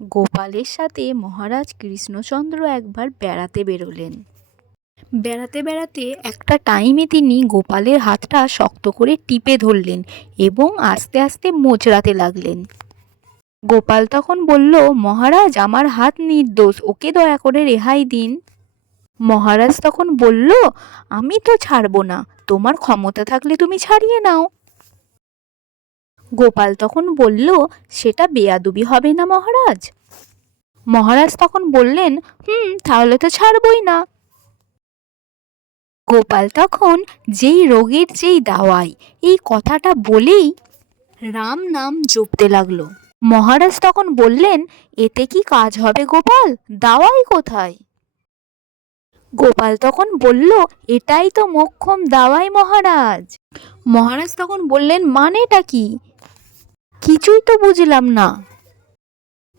গোপালের সাথে মহারাজ কৃষ্ণচন্দ্র একবার বেড়াতে বেরোলেন। বেড়াতে বেড়াতে একটা টাইমে তিনি গোপালের হাতটা শক্ত করে টিপে ধরলেন এবং আস্তে আস্তে মোচড়াতে লাগলেন। গোপাল তখন বলল, মহারাজ আমার হাত নির্দোষ, ওকে দয়া করে রেহাই দিন। মহারাজ তখন বলল, আমি তো ছাড়বো না, তোমার ক্ষমতা থাকলে তুমি ছাড়িয়ে নাও। গোপাল তখন বলল, সেটা বেয়াদবি হবে না মহারাজ। মহারাজ তখন বললেন, তাহলে তো ছাড়বই না। গোপাল তখন যেই রোগের যেই দাওয়াই এই কথাটা বলেই রাম নাম জপতে লাগলো। মহারাজ তখন বললেন, এতে কি কাজ হবে গোপাল, দাওয়াই কোথায়? গোপাল তখন বলল, এটাই তো মোক্ষম দাওয়াই মহারাজ। মহারাজ তখন বললেন, মানেটা কি? কিছুই তো বুঝলাম না।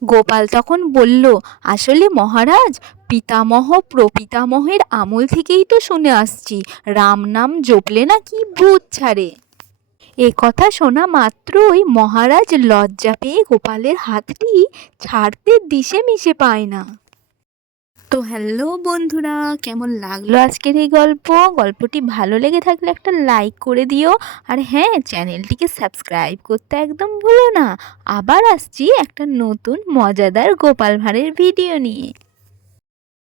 গোপাল তখন বলল, আসলে মহারাজ, পিতামহ প্রপিতামহের আমল থেকেই তো শুনে আসছি রাম নাম জপলে নাকি ভূত ছাড়ে। এ কথা শোনা মাত্রই মহারাজ লজ্জা পেয়ে গোপালের হাতটি ছাড়তে দিশে মিশে পায় না। তো হ্যালো বন্ধুরা, কেমন লাগলো আজকের এই গল্পটি ভালো লেগে থাকলে একটা লাইক করে দিও। আর হ্যাঁ, চ্যানেলটিকে সাবস্ক্রাইব করতে একদম ভুলো না। আবার আসছি একটা নতুন মজাদার গোপাল ভাঁড়ের ভিডিও নিয়ে।